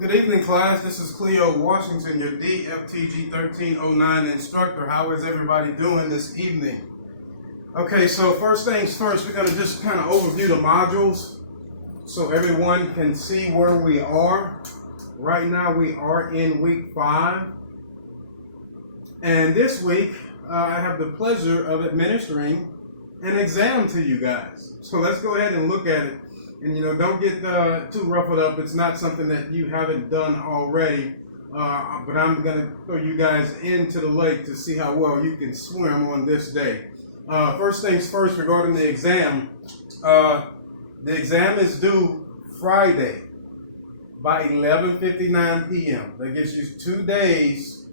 Good evening, class. This is Cleo Washington, your Dftg 1309 instructor. How is everybody doing this evening? Okay, so first things first, we're going to just kind of overview the modules so everyone can see where we are. Right now we are in week 5. And this week, I have the pleasure of administering an exam to you guys. So let's go ahead and look at it. And, don't get too ruffled up. It's not something that you haven't done already. But I'm going to throw you guys into the lake to see how well you can swim on this day. First things first, regarding the exam. The exam is due Friday by 11:59 p.m. That gives you 2 days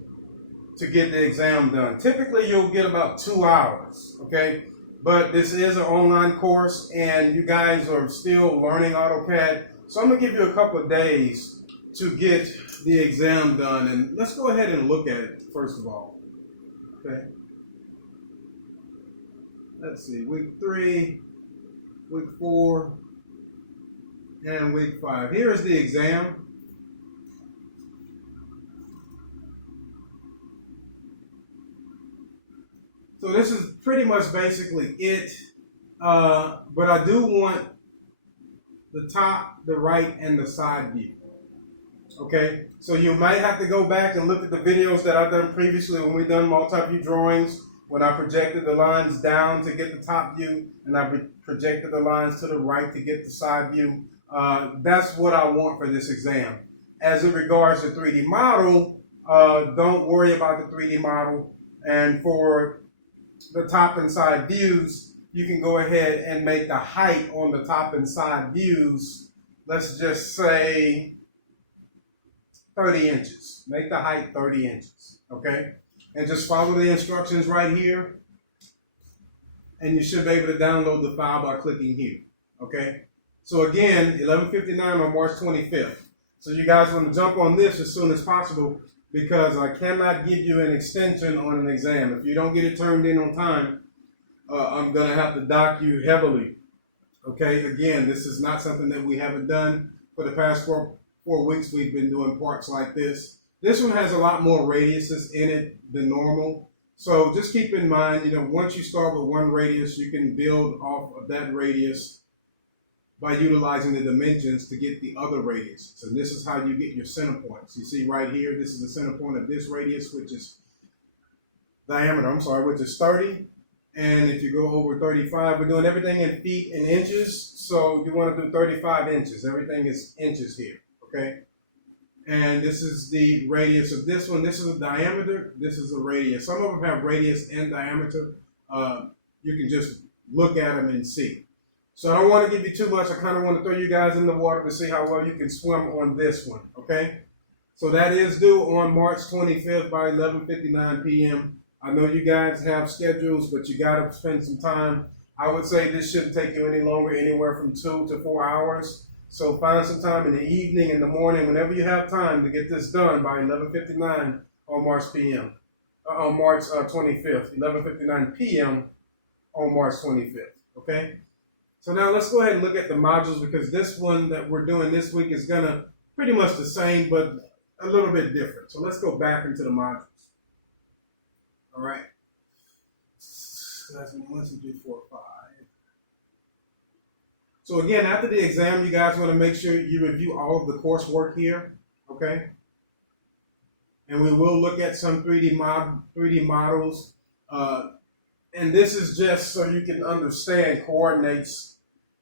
to get the exam done. Typically, you'll get about 2 hours, okay? But this is an online course, and you guys are still learning AutoCAD. So I'm going to give you a couple of days to get the exam done. And let's go ahead and look at it, first of all. Okay. Let's see. Week 3, week 4, and week 5. Here is the exam. So this is pretty much basically it, but I do want the top, the right, and the side view. Okay, so you might have to go back and look at the videos that I've done previously when we've done multi-view drawings, when I projected the lines down to get the top view, and I projected the lines to the right to get the side view. That's what I want for this exam. As it regards the 3D model, don't worry about the 3D model, and for the top and side views, you can go ahead and make the height on the top and side views, let's just say 30 inches. Make the height 30 inches, okay? And just follow the instructions right here, and you should be able to download the file by clicking here, okay? So again, 11:59 on March 25th. So you guys want to jump on this as soon as possible, because I cannot give you an extension on an exam. If you don't get it turned in on time, I'm going to have to dock you heavily. Okay, again, this is not something that we haven't done. For the past four weeks, we've been doing parts like this. This one has a lot more radiuses in it than normal. So just keep in mind, once you start with one radius, you can build off of that radius by utilizing the dimensions to get the other radiuses. And this is how you get your center points. You see right here, this is the center point of this radius, which is which is 30. And if you go over 35, we're doing everything in feet and inches. So you want to do 35 inches. Everything is inches here, okay? And this is the radius of this one. This is a diameter. This is a radius. Some of them have radius and diameter. You can just look at them and see. So I don't want to give you too much. I kind of want to throw you guys in the water to see how well you can swim on this one, okay? So that is due on March 25th by 11:59 p.m. I know you guys have schedules, but you got to spend some time. I would say this shouldn't take you any longer, anywhere from 2 to 4 hours. So find some time in the evening, in the morning, whenever you have time to get this done by 11:59 on March 25th, 11:59 p.m. on March 25th, okay? So now let's go ahead and look at the modules, because this one that we're doing this week is going to pretty much the same, but a little bit different. So let's go back into the modules. All right. So that's 1, 2, 3, 4, 5. So again, after the exam, you guys want to make sure you review all of the coursework here, okay? And we will look at some 3D models. And this is just so you can understand coordinates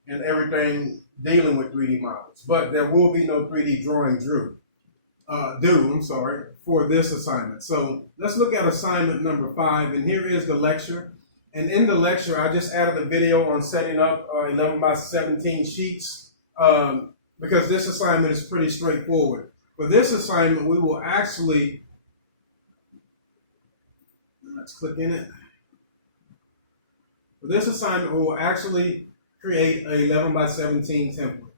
and everything dealing with 3D models. But there will be no 3D drawing due for this assignment. So let's look at assignment number 5. And here is the lecture. And in the lecture, I just added a video on setting up 11 by 17 sheets, because this assignment is pretty straightforward. For this assignment, we will actually, let's click in it. For this assignment, we will actually create an 11 by 17 template.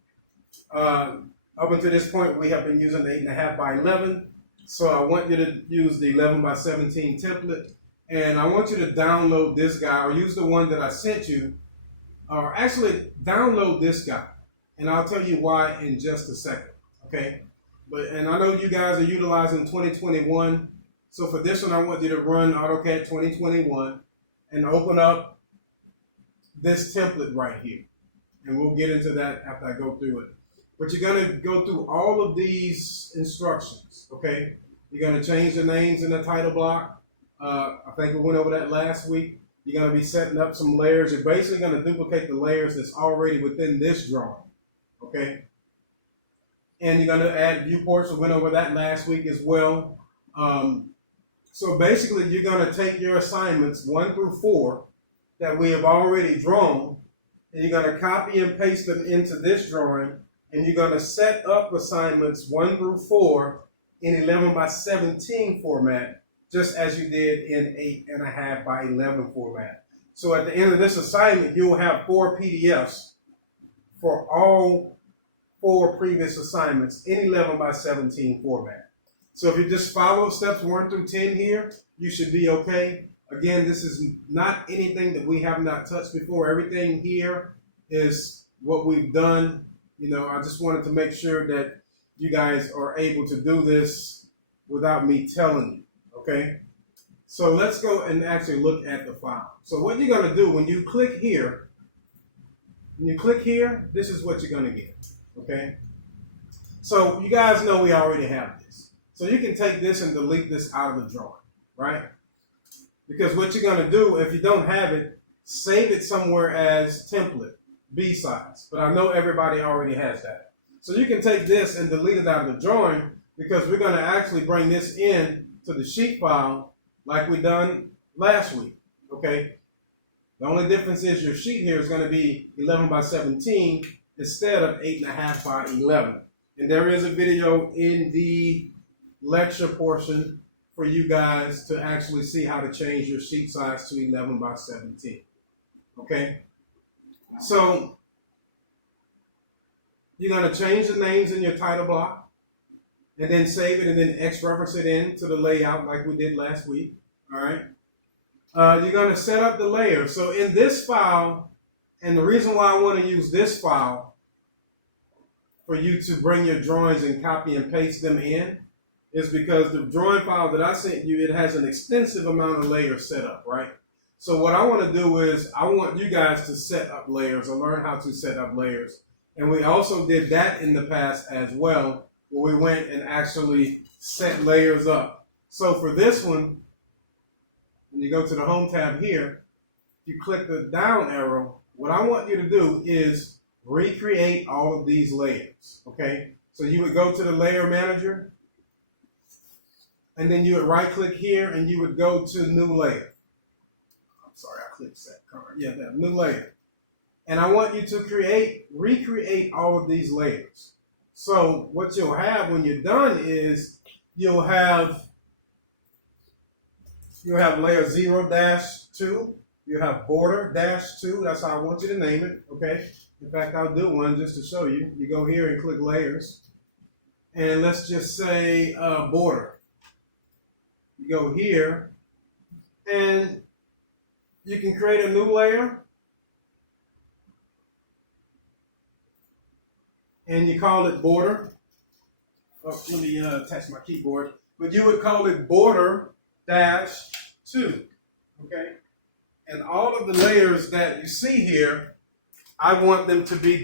Up until this point, we have been using the 8.5 by 11. So I want you to use the 11 by 17 template. And I want you to download this guy, or use the one that I sent you, or actually download this guy. And I'll tell you why in just a second, okay? And I know you guys are utilizing 2021. So for this one, I want you to run AutoCAD 2021 and open up this template right here. And we'll get into that after I go through it. But you're going to go through all of these instructions, okay? You're going to change the names in the title block. I think we went over that last week. You're going to be setting up some layers. You're basically going to duplicate the layers that's already within this drawing, okay? And you're going to add viewports. We went over that last week as well. So basically, you're going to take your assignments 1 through 4 that we have already drawn, and you're going to copy and paste them into this drawing, and you're going to set up assignments 1 through 4 in 11 by 17 format, just as you did in 8.5 by 11 format. So at the end of this assignment, you'll have 4 PDFs for all 4 previous assignments in 11 by 17 format. So if you just follow steps 1 through 10 here, you should be okay. Again, this is not anything that we have not touched before. Everything here is what we've done. You know, I just wanted to make sure that you guys are able to do this without me telling you, okay? So let's go and actually look at the file. So what you're going to do when you click here, this is what you're going to get, okay? So you guys know we already have this. So you can take this and delete this out of the drawing, right? Because what you're going to do, if you don't have it, save it somewhere as template, B-sides. But I know everybody already has that. So you can take this and delete it out of the drawing because we're going to actually bring this in to the sheet file like we done last week, okay? The only difference is your sheet here is going to be 11 by 17 instead of 8.5 by 11. And there is a video in the lecture portion for you guys to actually see how to change your sheet size to 11 by 17. Okay? So you're going to change the names in your title block and then save it and then X-reference it into the layout like we did last week. All right? You're going to set up the layers. So in this file, and the reason why I want to use this file for you to bring your drawings and copy and paste them in is because the drawing file that I sent you, it has an extensive amount of layers set up, right? So what I want to do is I want you guys to set up layers or learn how to set up layers. And we also did that in the past as well, where we went and actually set layers up. So for this one, when you go to the Home tab here, you click the down arrow. What I want you to do is recreate all of these layers, okay? So you would go to the Layer Manager, and then you would right-click here, and you would go to New Layer. I'm sorry, I clicked Set Current. Yeah, that New Layer. And I want you to recreate all of these layers. So what you'll have when you're done is you'll have layer 0-2. You have border -2. That's how I want you to name it, okay? In fact, I'll do one just to show you. You go here and click layers. And let's just say border. You go here, and you can create a new layer, and you call it border. Oh, let me attach my keyboard. But you would call it border -2, okay? And all of the layers that you see here, I want them to be